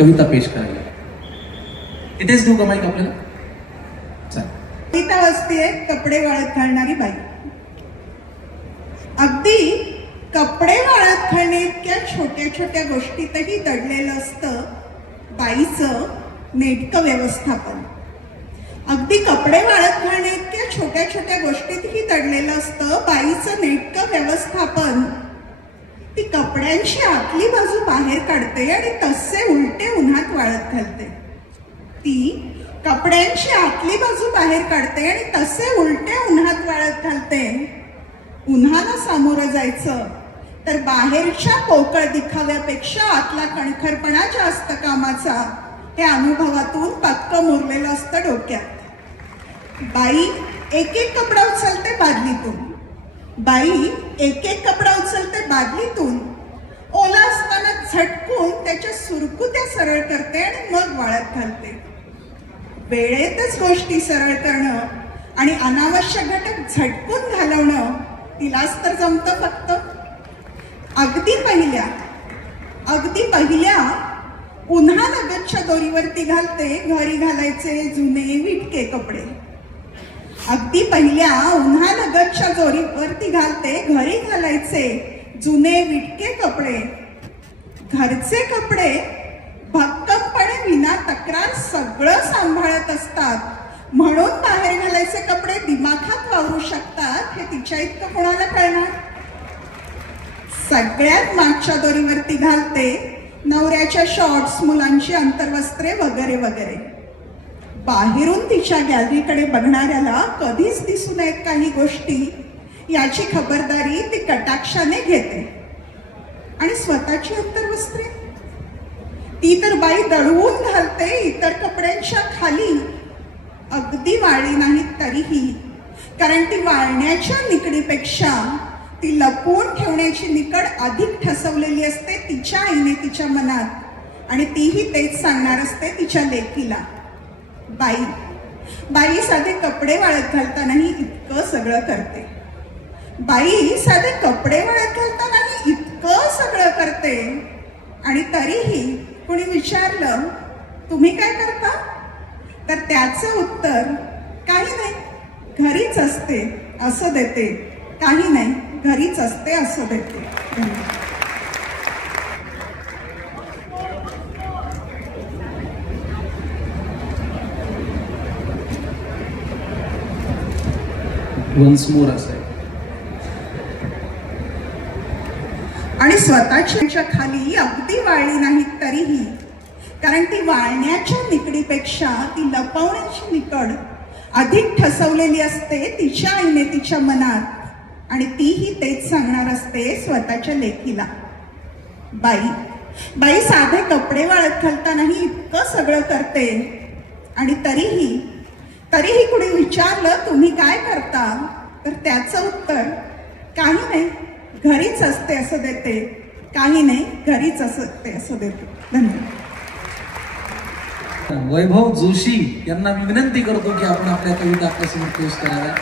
कविता पेश करायला. इथेच देऊ का माईक आपल्याला? कविता वाचतीये कपडे वाळत घालणारी बाई. अगदी कपडे वाळत घालणे इतक्या छोट्या छोट्या गोष्टीतही दडलेलं असतं बाईचं नेटकं व्यवस्थापन. अगदी कपडे वाळत घालणे इतक्या छोट्या छोट्या गोष्टीतही दडलेलं असतं बाईचं नेटकं व्यवस्थापन. कपड्यांची आतली बाजू बाहेर काढते आणि तसे उलटे उन्हात वाळत घालते. ती कपड्यांची आतली बाजू बाहेर काढते आणि तसे उलटे उन्हात वाळत घालते. उन्हाला सामोरं जायचं. तर बाहेरच्या पोकळ दिखाव्यापेक्षा आतला कणखरपणा जास्त कामाचा हे अनुभवातून पक्क मुरलेलं असतं डोक्यात. बाई एक एक कपडा उचलते बादलीतून. बाई एक एक कपडा उचलते बादलीतून. ओला असताना झटकून त्याच्या सुरकुत्या सरळ करते आणि मग वाळत घालते. वेळेतच गोष्टी सरळ करणं आणि अनावश्यक घटक झटकून घालवणं तिलाच तर जमतं फक्त. अगदी पहिल्या अगदी पहिल्या पुन्हा लगतच्या दोरीवरती घालते घरी घालायचे जुने विटके कपडे. अगदी पहिल्या उन्हा लगतच्या जोरीवरती घालते घरी घालायचे जुने विटके कपडे. घरचे कपडे भक्कमपणे विना तक्रार सगळं सांभाळत असतात. म्हणून बाहेर घालायचे कपडे दिमाखात वावरू शकतात हे तिच्या इतकं कोणाला कळणार? सगळ्यात मागच्या दोरीवरती घालते नवऱ्याच्या शॉर्ट्स मुलांची अंतर्वस्त्रे वगैरे वगैरे. बाहेरून तिच्या गॅलरीकडे बघणाऱ्याला कधीच दिसू नयेत काही गोष्टी याची खबरदारी ती कटाक्षाने घेते. आणि स्वतःची अंतर्वस्त्रे ती तर बाई दळवून घालते इतर कपड्यांच्या खाली. अगदी वाळली नाहीत तरीही कारण ती वाळण्याच्या निकडीपेक्षा ती लपवून ठेवण्याची निकड अधिक ठसवलेली असते तिच्या आईने तिच्या मनात. आणि तीही तेच सांगणार असते तिच्या लेकीला. बाई. बाई साधे कपडे वाळत घालतानाही इतकं सगळं करते. बाई साधे कपडे वाळत घालतानाही इतकं सगळं करते. आणि तरीही कोणी विचारलं तुम्ही काय करता? तर त्याचं उत्तर काही नाही. घरीच असते असं देते. काही नाही. घरीच असते असं देते. वन्स मोर असं आणि स्वतःच्या खाली अगदी वाळली नाहीत तरीही. कारण ती वाळण्याच्या निकडीपेक्षा ती लपवण्याची निकड अधिक ठसवलेली असते तिच्या आईने तिच्या मनात. आणि तीही तेच सांगणार असते स्वतःच्या लेखीला बाई बाई साधे कपडे वाळत घालतानाही इतकं सगळं करते. आणि तरीही तरीही कुणी विचारलं तुम्ही काय करता? तर त्याचं उत्तर काही नाही घरीच असते असं देते. काही नाही घरीच असते असं देते. धन्यवाद. वैभव जोशी यांना विनंती करतो की आपण आपल्या कविता आपल्यासमोर पेश कराव्या